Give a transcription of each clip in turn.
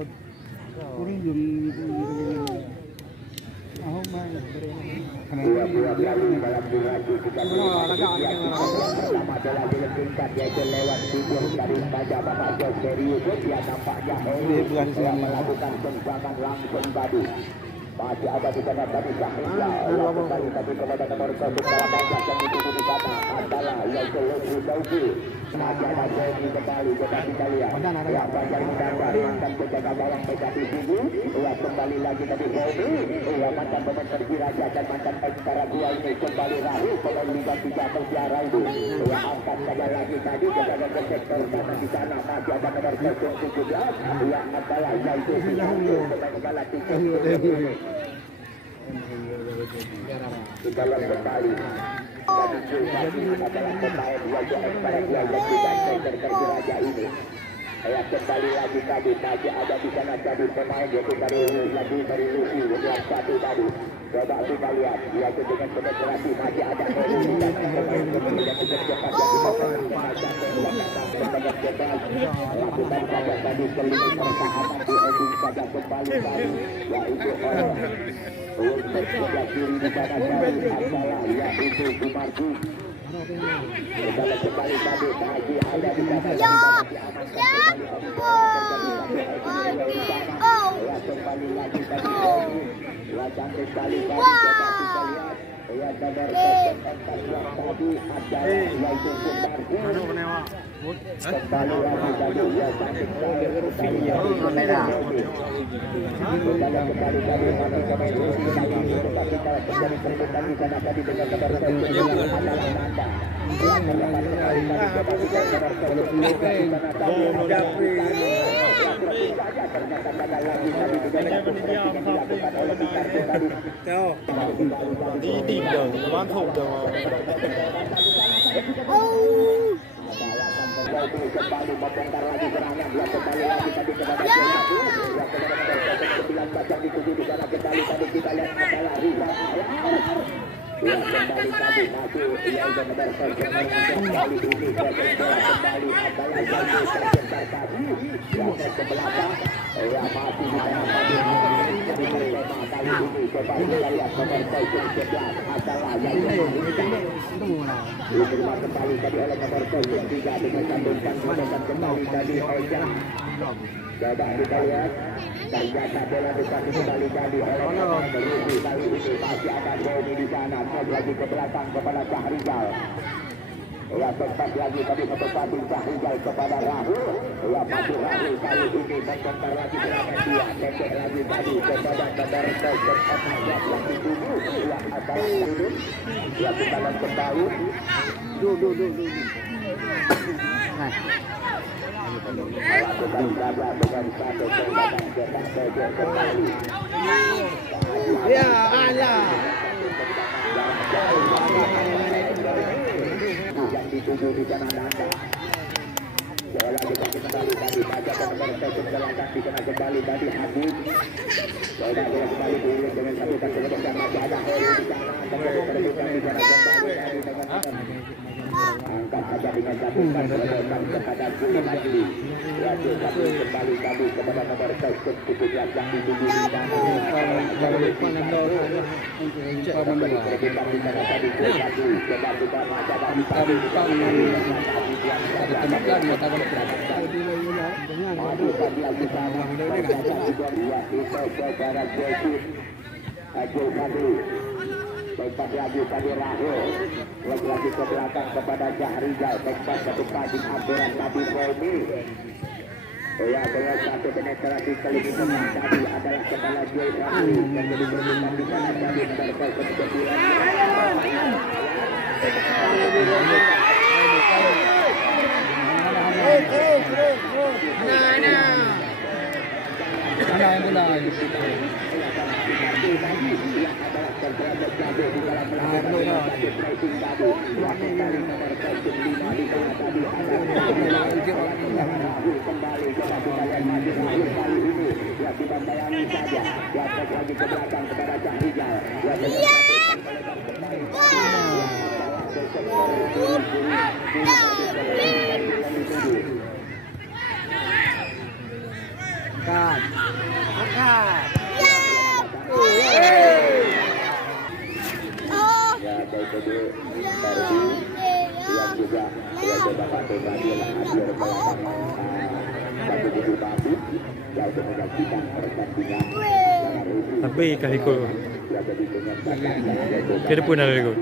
Dua kali dalam durasi kita pertama adalah dilengkapkan yaitu lewat video dari Baja Bapak Jos serius dia nampaknya melakukan tendangan langsung tadi. Masih ada di sana tadi Zahria lakukan tadi kepada nomor 1 dalam banyak yang dituju di sana adalah yaitu Lutfi Taufi. Masih ada Zomi kembali kepada kita lihat yang Bajar Mudandar mantan penjaga gawang mereka di sini kembali lagi tadi Zomi mantan pemain Persiraja dan mantan Paraguay ini kembali Rahul pemain Liga 3 Mutiara itu angkat saja lagi tadi kepada sektor sana di sana masih ada nomor 17 yang adalah yaitu pemain Galati kita lihat kembali dan itu adalah pemain wajah Paraguay yang tidak center Persiraja ini. Kembali lagi tadi masih ada di sana tadi pemain yaitu dari Lucy yang satu tadi. Coba kita lihat yaitu dengan penetrasi masih ada pemain yang cepat lakukan saja tadi selingan pertahanan di ujung saja kembali tadi yaitu untuk sebelah kiri di sana tadi adalah yaitu Sumarji. Kita kembali tadi masih ada di sana kembali lagi tadi wajah sekali tadi kita lihat ya nomor 4 tadi adalah yaitu Sumarji. Kembali lagi tadi ya cantik sekali kembali tadi masih pemain Lucy tadi tetapi kalau terjadi perbuatan di sana tadi dengan nomor 7 adalah Nanda yang terlepas sekali tadi tetapi nomor 10 saja ternyata pada lagi tadi dengan ekspresi yang dilakukan oleh Ricardo tadi đi tìm đường bán thùng đường kembali membongkar lagi serangan dia kembali lagi tadi kepada yang kepada 9 bacang dituju di sana kembali tadi kita lihat adalah Riza ya kembali tadi maju ya udah nomor 1 kembali ini kembali adalah yang tercetak tadi yang ke belakang ya masih di sana tadi kali ini coba kita lihat nomor 11 adalah yang diterima kembali tadi oleh nomor 3 dengan sambungan kembali tadi Oja. Coba kita lihat ternyata bola dikasih kembali tadi oleh nomor 7 kali ini masih ada Zomi di sana lagi ke belakang kepada Syahrizal. Ya tempat lagi tadi ketepati Syahrizal kepada Rahul. Ya maju Rahul kali ini membongkar lagi belakang dia pendek lagi tadi kepada nomor 14 yang dituju yang adalah ini. Ya kita lihat kembali. Lakukan saja dengan satu tembakan cetak pojok kembali. ya ada yang dituju di sana Nanda. Bola dikasih kembali tadi pada nomor 1 gelanggang di sana kembali tadi Habib. Bola kembali diulang dengan satu kaki kemudian masih ada Heri di sana kembali terbuka di sana kembali tadi dengan angkat saja dengan satu kaki kemudian kepada Juli Majli. Ya kembali tadi kepada nomor 17 yang dituju di sana. Kembali terbuka di sana tadi coba kita masih ada di tadi lagi tadi Rahul lagi ke belakang kepada Syahrizal tempat satu pagi ambulan tadi Zomi ya dengan satu penetrasi kali ini tadi adalah kepala Joy Rahul yang jadi berbuka di sana tadi nomor 9 Angkat. Angkat. Ya baik itu Ferdi yang juga coba pakai adalah hadir melakukan satu tujuh batu yang untuk menyaksikan pertandingan Tapi kahiko. Kira pun ada itu.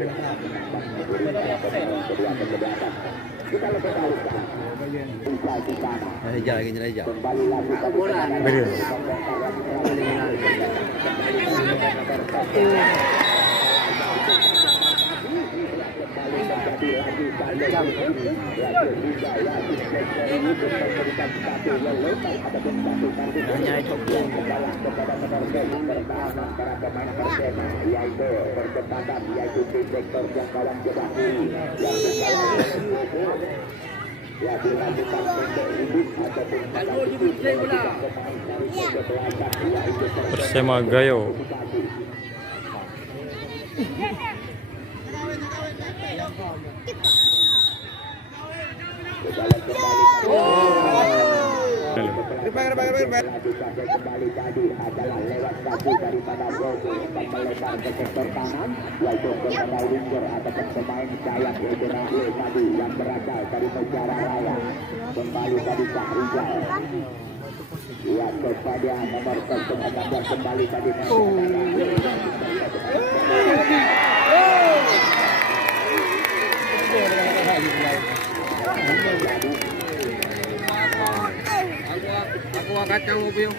kita lebih tahu usai di sana kembali lagi ke bola Video. yaitu percepatan yaitu di sektor jangkauan jebak yang dilakukan pendek hidup ataupun Persema Gayo. kembali tadi adalah lewat kaki daripada Romo melebar ke sektor kanan yaitu kepada winger ataupun pemain sayap yaitu Rahul tadi yang berasal dari Penjara Raya kembali tadi Sahrizal ya kepada nomor 16 kembali tadi Aku kacang mobil.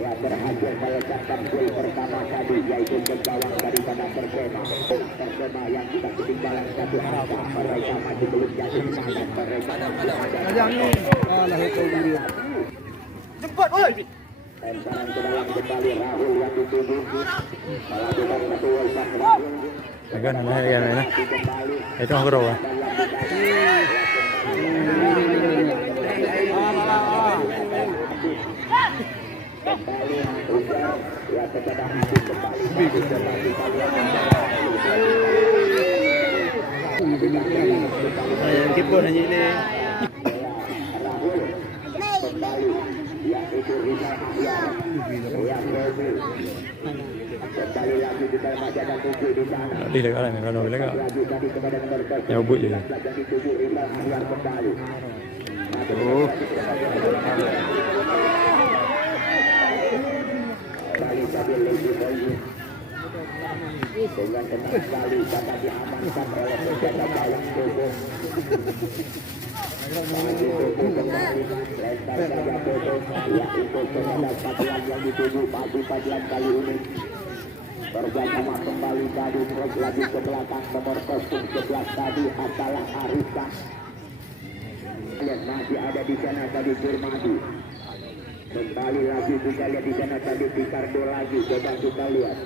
yang berhasil melecahkan gol pertama tadi yaitu ke gawang daripada Persema yang tidak ketinggalan satu angka mereka masih belum jadi semangat mereka Cepat, woi. Tembakan ke dalam kembali Rahul yang dituduh melakukan satu ulpan Agak nana ya nana. kembali Itu aku rawa. kembali ujar ya kepada hati kembali Kiper hanya ini. Rahul kembali ya itu Rizal Ahyar yang mobil kembali lagi di dalam aja dan tujuh di sana Di dekat lah, kalau boleh tak. lagi tadi kepada nomor Ya ubut je. yang dituju Rizal Ahyar kembali Oh, kembali tadi lagi Boyu dengan tenang sekali dapat diamankan oleh penjaga gawang Bobo lagi Bobo kembali lempar saja Bobo ya ikut kepada Padian yang dituju Padian kali ini bersama kembali tadi terus lagi ke belakang nomor 11 tadi adalah Arisa masih ada di sana tadi Jurmadi kembali lagi kita lihat di sana tadi Ricardo lagi coba kita lihat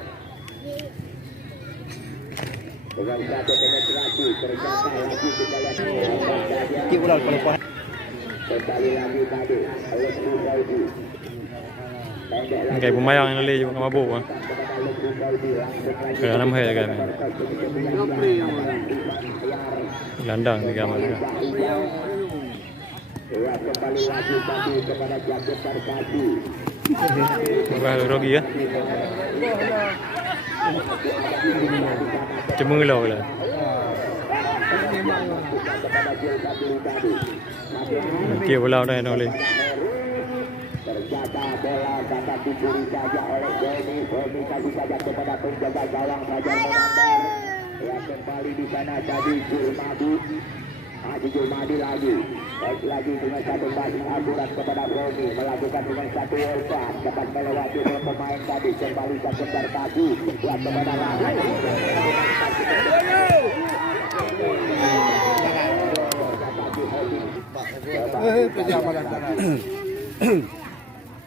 dengan satu penetrasi ternyata lagi kita lihat kembali lagi tadi Alexu Saudi kayak pemayang yang lali juga mabuk ah. Kerana mahal kan. Landang di kamar juga. ya kembali lagi tadi kepada Jakub Sarkasi Bukan rogi ya. Cemerlau lah. Okey bola dah nak boleh. ternyata bola dapat dicuri saja oleh Boni kasih saja kepada penjaga gawang Fajar Monandar ya kembali di sana tadi Jurmadi Haji Jurmadi lagi baik lagi dengan satu passing akurat kepada Boni melakukan dengan satu ulpan dapat melewati pemain tadi kembali ke sekitar kaki ya kepada Rahul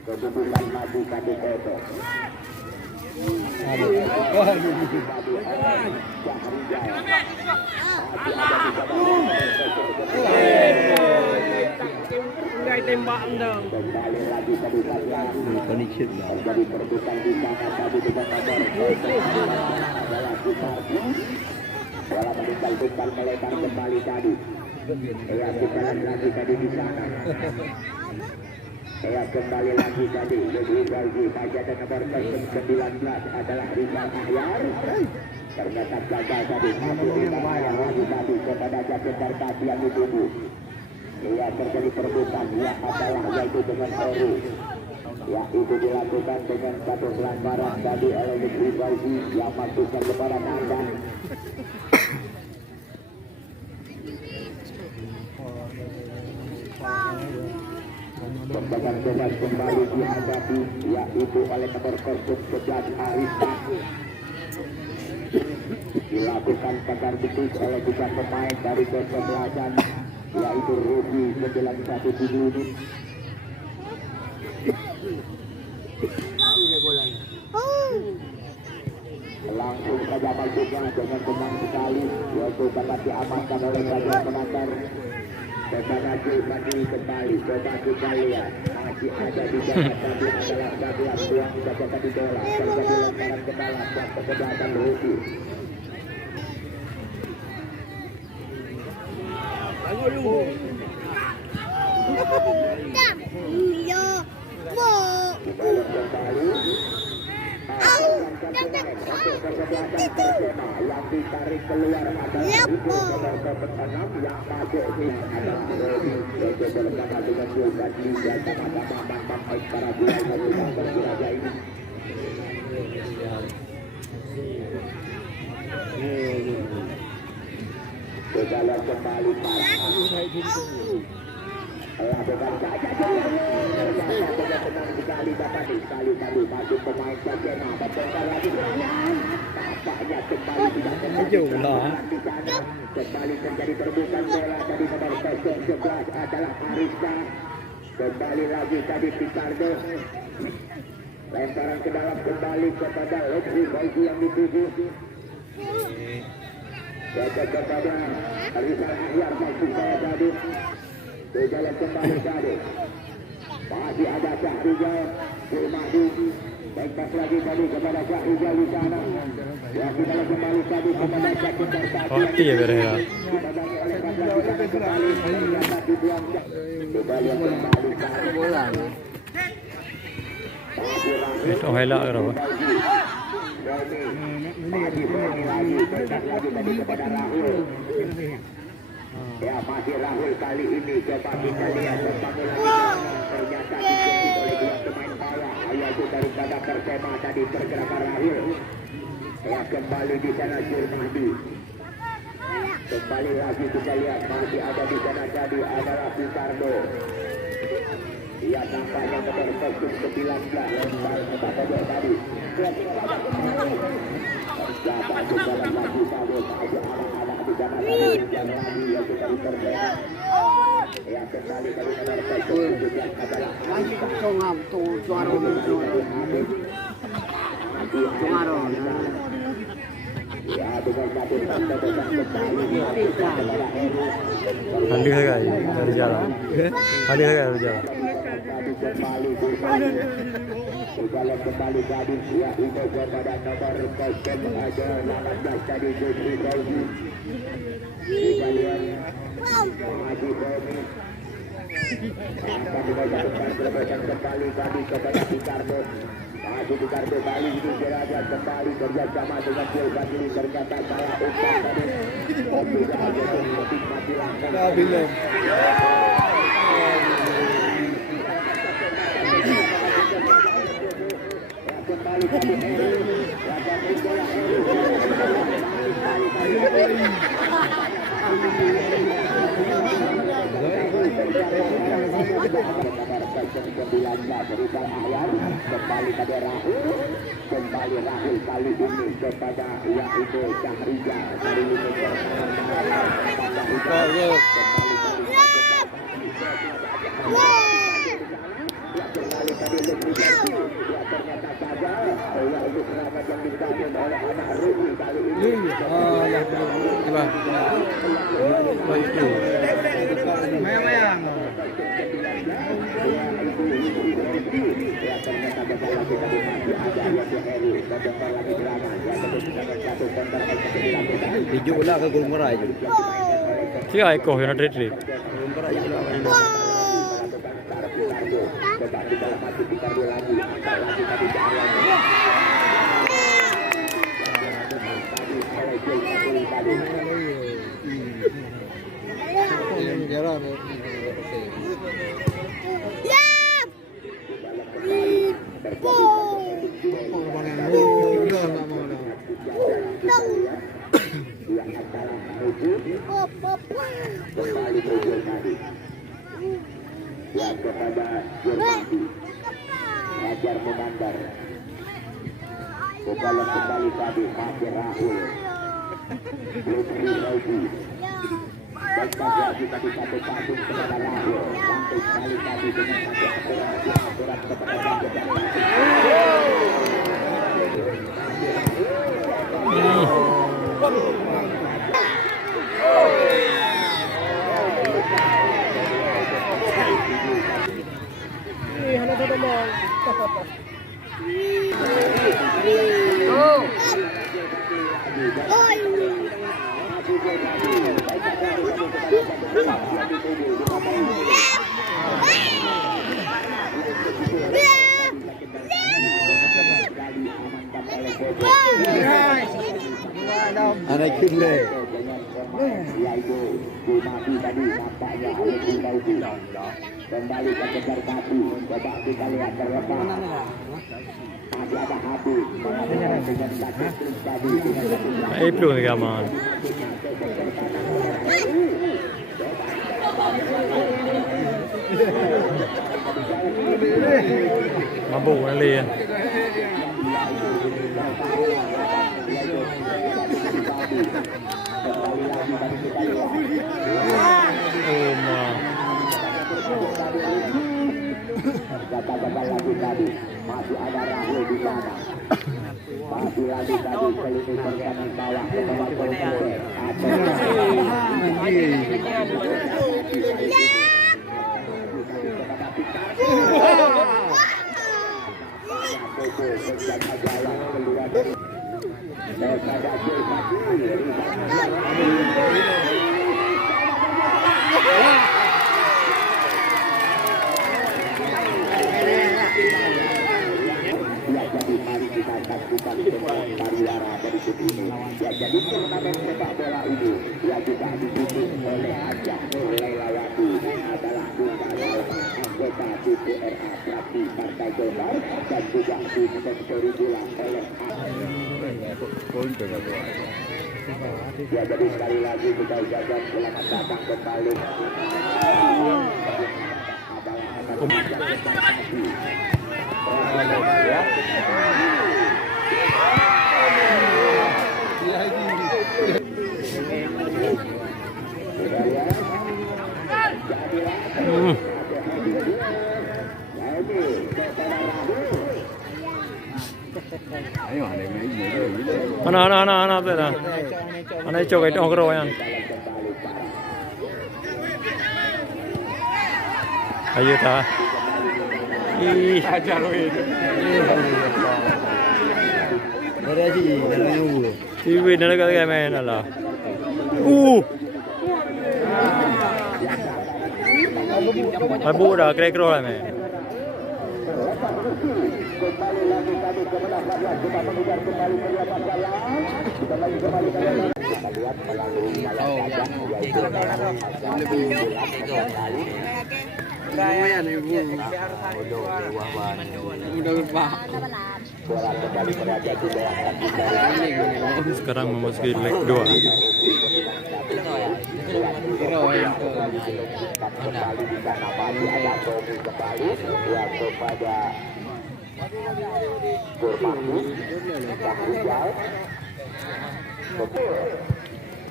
kedudukan maju kaki Toto Tembak dah. kembali lagi tadi terjadi perebutan di sana tadi dengan nomor adalah Supardi bola meninggal melebar kembali tadi ya kita lihat lagi tadi di sana Ya kembali lagi tadi lebih lagi pada nomor 19 adalah Rizal Ahyar. Ternyata gagal tadi masuk Rizal Ahyar lagi tadi kepada Jakendar Kasi yang ditubuh. Ya terjadi perebutan yang adalah yaitu dengan Heru. Ya itu dilakukan dengan satu pelanggaran tadi oleh Rizal yang masukkan kepada kandang. Pertandingan bebas kembali dihadapi yaitu oleh nomor 11 Arista. Dilakukan tegar betis oleh tiga pemain dari kesebelasan yaitu Ruby menjelang 1 menit. Langsung saja masuknya dengan tenang sekali yaitu dapat diamankan oleh bagian penantar. Kepada tadi kembali coba kita lihat masih ada di jalan tadi adalah bagian buang saja tadi bola terjadi lemparan ke dalam buat kesebelasan Ruby. Yang ditarik keluar adalah itu nomor 6 yang masuk di adalah bersama dengan Julkan Liga sama-sama mamam para bulan satu tahun Raja ini. Kejalan kembali lakukan saja tenang sekali dapat sekali tadi masuk pemain Sakena membongkar lagi serangan tampaknya kembali tidak kembali terjadi perebutan bola tadi nomor 11 adalah Arista kembali lagi tadi Picardo lemparan ke dalam kembali kepada Lutfi Baiki yang dituju kepada Rizal Ahyar masuk saya tadi jalan kembali tadi masih ada Syahrijal Zulmahdi bengkas lagi tadi kepada Syahrijal di sana ya kita kembali tadi kepada Jakendar Kasi Hati ya beraya. Itu helak ke apa? Ya masih Rahul kali ini coba kita lihat ternyata dikejut oleh dua pemain bawah yaitu daripada Persema tadi pergerakan Rahul ya kembali di sana Zulmahdi kembali lagi kita lihat masih ada di sana tadi adalah Picardo ya tampaknya nomor 19 lempar kepada tadi jabat di dalam lagi tadi ada anak-anak di sana tadi yang lagi yang kita terjadi ya kembali dari nomor 19 adalah Lagi kacongam tu suara suara. ya dengan satu tanda kembali Handi है क्या dari jalan? Handi है क्या dari jalan? kembali tadi ya itu kepada nomor 0 ada 18 tadi Jeffrey Bauzi kita lihat Haji Bauzi akan dilakukan kembali tadi kepada Picardo Haji Picardo balik itu Jeraja kembali kerjasama dengan Julkan ini ternyata salah umpan tadi tapi saja untuk mati langsung kembali tadi kembali pada Rahul kali ini kepada yaitu Syahrijal dari kembali tadi ternyata saja itu serangan yang dibangun oleh anak Ruby kali ini Mayang-mayang. ternyata bersama kita masih ada yaitu Heru mendengar lagi serangan satu konter dilakukan Hijau pula ke gol merah itu. Siapa Eko yang ada di? kembali coba di dalam hati dikarbi lagi angkat lagi tadi jalan jalan kembali berjuang tadi ya kepada Jurmati Hajar Memandar Bobalan kembali tadi Hajar Rahul Lutfi Raudi dan lagi tadi satu pasung kepada Rahul sampai sekali tadi dengan satu akurat kepada Anak kule. yaitu Jumati tadi nampaknya oleh Daudi kembali ke kejar kaki coba kita lihat terlepas masih ada Habib dengan satu klik tadi April ni kaman. Mabuk na liyan. Oh ma. Gagal lagi tadi masih ada Rahul di sana masih lagi tadi selisih perkanan bawah ke bawah konser jadi mari kita saksikan pariwara berikut ini ya jadi turnamen sepak bola ini ya juga dipimpin oleh Ajah Nur Lailawati adalah bintang anggota DPRA fraksi Partai Golkar dan juga disponsori pula oleh ya jadi sekali lagi kita ucapkan selamat datang kembali Ana pera. Ana cok itu ongkro yan. Ayo ta. Ih, ajar weh. Dari aja, dari dulu. TV nala ka main ala. Abu dah kira-kira lah main. kembali lagi tadi ke belakang kita mengejar kembali perlihapan jalan kita lagi kembali ke jalan kita lihat melalui layar kaca yaitu lebih kembali Lumayan ibu. Udah lupa. bola kembali berada di bawah kaki dari Sekarang memasuki leg 2. kembali di sana masih ada Tommy kembali ya kepada Jurmati Bahrijal betul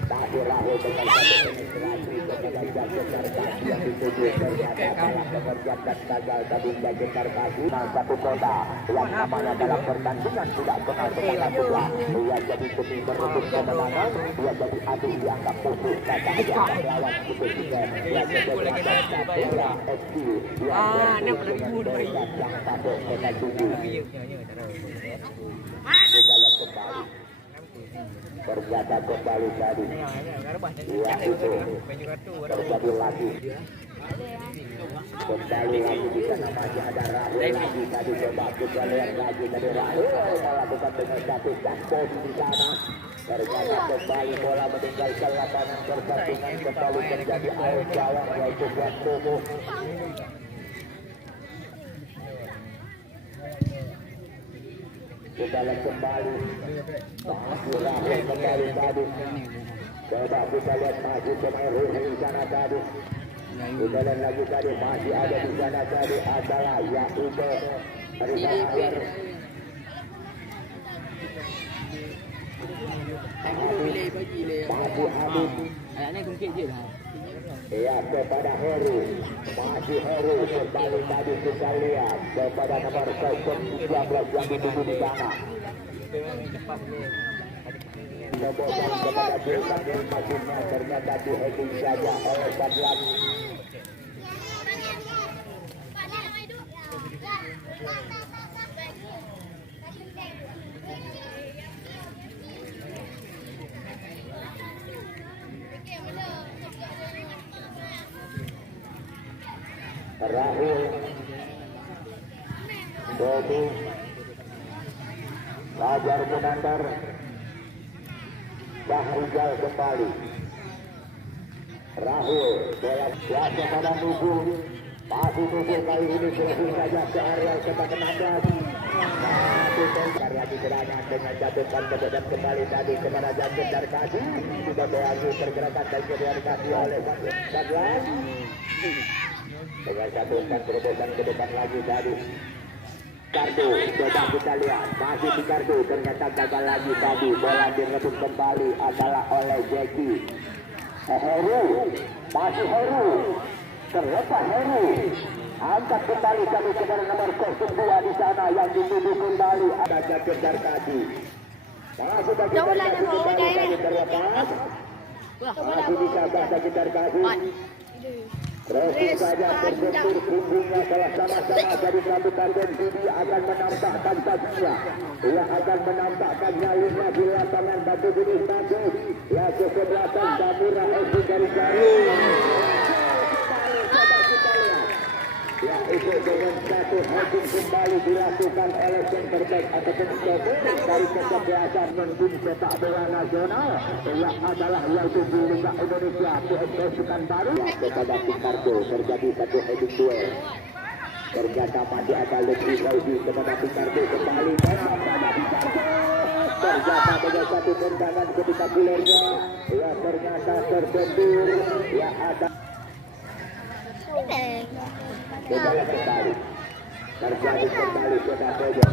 tadi Rahul dengan satu penetrasi kepada Jagetar Kaki yang dituju ternyata dalam pengerjaan dan gagal tadi Jagetar Kaki satu kota yang namanya dalam pertandingan tidak kenal kemana pula ia jadi demi merebut kemenangan ia jadi adu dianggap musuh kata dianggap lawan gitu juga ia jadi beragam Sapura FC yang berjuang dengan yang satu kena tubuh Bobalan kembali terjaga kembali tadi ya itu terjadi lagi Kembali lagi di sana masih ada Rahul lagi tadi coba kita lihat lagi tadi Rahul melakukan dengan satu jampon di sana. Ternyata kembali bola meninggalkan lapangan pertandingan kembali terjadi air gawang yaitu buat tubuh. Kita lihat kembali masih Rahul kembali tadi. Coba kita lihat masih pemain Ruhi di sana tadi. Kita lihat lagi tadi masih ada di sana tadi adalah yaitu Rizal Ayer. Masih Habib. Ayatnya kungkit je lah. Ya kepada Heru. Masih Heru kembali tadi kita lihat kepada nomor 13 yang dituju di sana. Kebosan kepada Bilkan yang maksudnya ternyata diheading saja oleh Badlan. Rahul Bobi Fajar Munandar Bahrijal kembali. Rahul bola kuasa pada Nubu. Masih Nubu kali ini selesai saja ke area Kota Kenandan. Masih lagi serangan dengan jatuhkan kebetulan kembali tadi kepada Jantin Darkasi. Sudah berhasil pergerakan dan kedarikan oleh Badlan. Dengan jatuhkan terobosan ke depan lagi tadi. Kardu, coba kita lihat masih di Kardu, ternyata gagal lagi tadi. Bola direbut kembali adalah oleh Jeki. Heru, masih Heru, terlepas Heru. Angkat kembali kami kepada nomor 02 di sana yang dituju kembali ada Jaki Darkadi. Masih bagi Darkadi kembali terlepas. Masih bisa Jaki Darkadi. Terus saja terbentur punggungnya salah sama-sama dari rambut dan Didi akan menampakkan kakinya. Ia akan menampakkan nyalinya di lapangan Batu Gunung Bagus. Ya kesebelasan Damura Esi dari Jari. Ya itu dengan satu heading kembali dilakukan oleh center back ataupun stopper dari kesebelasan tim sepak bola nasional. Ia adalah yaitu di Liga Indonesia PSS Pekanbaru. Kepada Pikardo terjadi satu heading duel. Ternyata masih ada lebih Saudi kepada Pikardo kembali. Ternyata dengan satu tendangan ketika kulernya. Ya ternyata terbentur. Ya ada. Kita lihat kembali. Terjadi kembali sudah saja.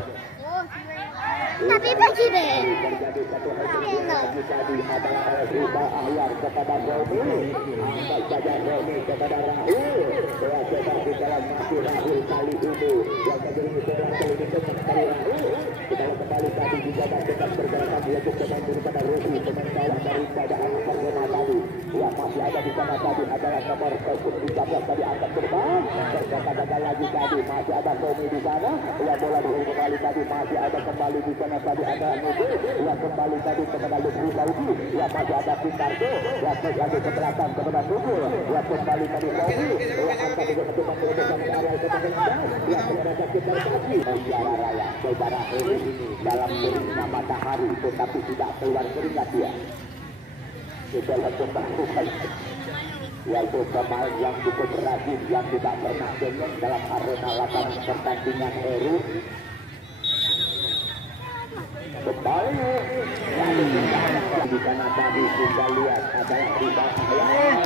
Tapi bagi deh. Terjadi satu heading lagi tadi adalah Rizal Ahyar kepada Romi. Angkat saja Romi kepada Rahul. Bola coba di dalam mati Rahul kali ini. Yang menjadi bola kali ini kembali Rahul. Kita lihat kembali tadi juga tetap bergerakan yaitu pemain daripada Romi. Pemain bawah dari keadaan Pergema tadi. Yang masih ada di sana tadi adalah nomor 13 tadi angkat terbang. Terjadi lagi tadi masih ada Romi di sana. Yang bola diulang kembali tadi masih ada kembali di sana tadi ada Nubu. Yang kembali tadi kepada Lutfi Saudi. Yang masih ada Pikardo. Yang lagi ke belakang kepada Nubu. Yang kembali tadi Saudi. Yang angkat juga untuk memperbaiki ke area kepentingan. Yang berada kita kaki. Penjara Raya saudara ini dalam terimnya matahari tetapi tidak keluar keringat dia. Kita lihat kembali. Yaitu pemain yang cukup rajin yang tidak pernah jengkel dalam arena lapangan pertandingan Heru. Kembali di sana tadi kita lihat adalah Rizal Ahyar.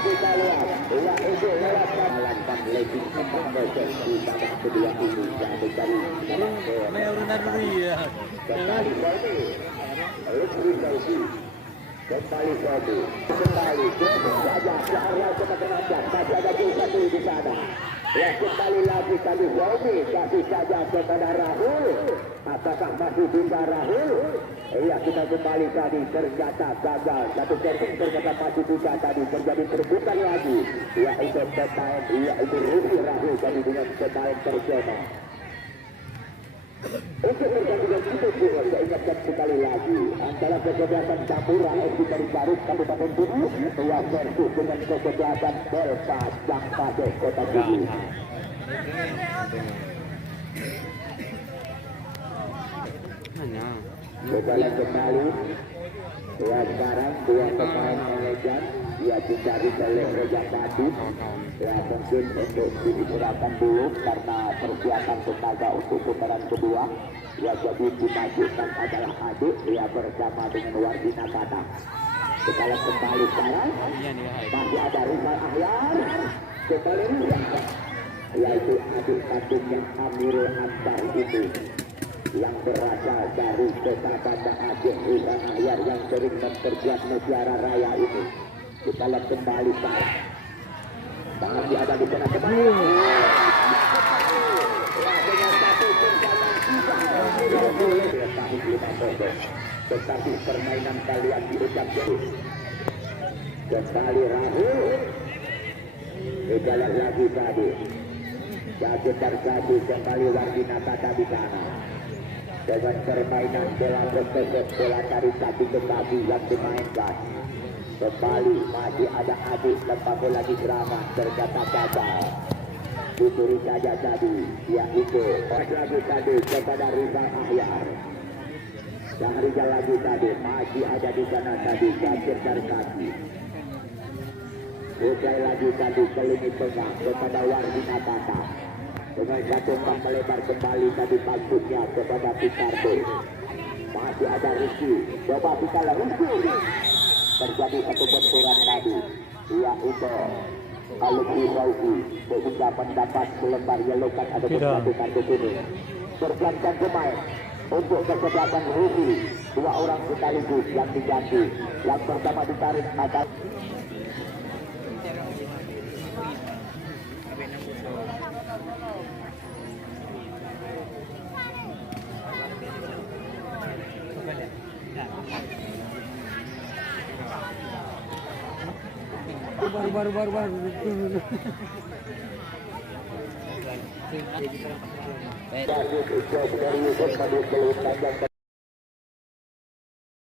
Kita lihat itu lewatkan langkah legging pada sesi babak kedua ini yang mencari kembali Lutfi Saudi kembali Saudi kembali saja ke area kepentingan masih ada satu di sana. Ya kembali lagi tadi Saudi kasih saja kepada Rahul. Apakah masih bisa Rahul? Iya kita kembali tadi ternyata gagal. Satu serving ternyata masih bisa tadi terjadi perebutan lagi. Ya itu pemain, ya itu Rufi Rahul tadi dengan pemain Persema. Untuk pertandingan itu pun saya ingatkan sekali lagi antara kesebelasan Campura FC dari Garut Kabupaten Kudu versus dengan kesebelasan Delta Jangkade Kota Kudu. Berjalan kembali. Ya sekarang dua pemain manajer ya dicari oleh Reja Batu. Ya mungkin untuk diistirahatkan dulu karena persiapan tenaga untuk putaran kedua. Ya jadi dimajukan adalah adik ya bersama dengan Wardina Kata. Setelah kembali sekarang masih ada Rizal Ahyar. Kembali Rizal, yaitu adik kandungnya Amirul Ansar itu yang berasal dari Kota Banda Aceh. Rizal Ahyar yang sering memperkuat Mutiara Raya ini. Kita lihat kembali sekarang masih ada di sana kembali. Tetapi permainan kalian diucap terus. Kembali Rahul. Jalan lagi tadi. Jadi terjadi kembali Wardina Kata di sana. Dengan permainan bola berkesek, bola tarik kaki ke kaki yang dimainkan. Kembali masih ada adik lepas bola di drama ternyata gagal. Diberi saja tadi, yaitu lagi tadi kepada Rizal Ahyar. Yang Rizal lagi tadi masih ada di sana tadi jatuh dari kaki. Bukai lagi tadi ke lini tengah kepada Wardina Kata. Dengan satu umpan melebar kembali tadi maksudnya kepada Picardo. Masih ada Rizky. Coba Picardo Rizky. Terjadi satu benturan tadi. Yaitu Alutri Rauki sehingga mendapat selembar yellow card atau satu kartu kuning. Bergantian pemain untuk kesebelasan Rufi. Dua orang sekaligus yang diganti. Yang pertama ditarik atas baru.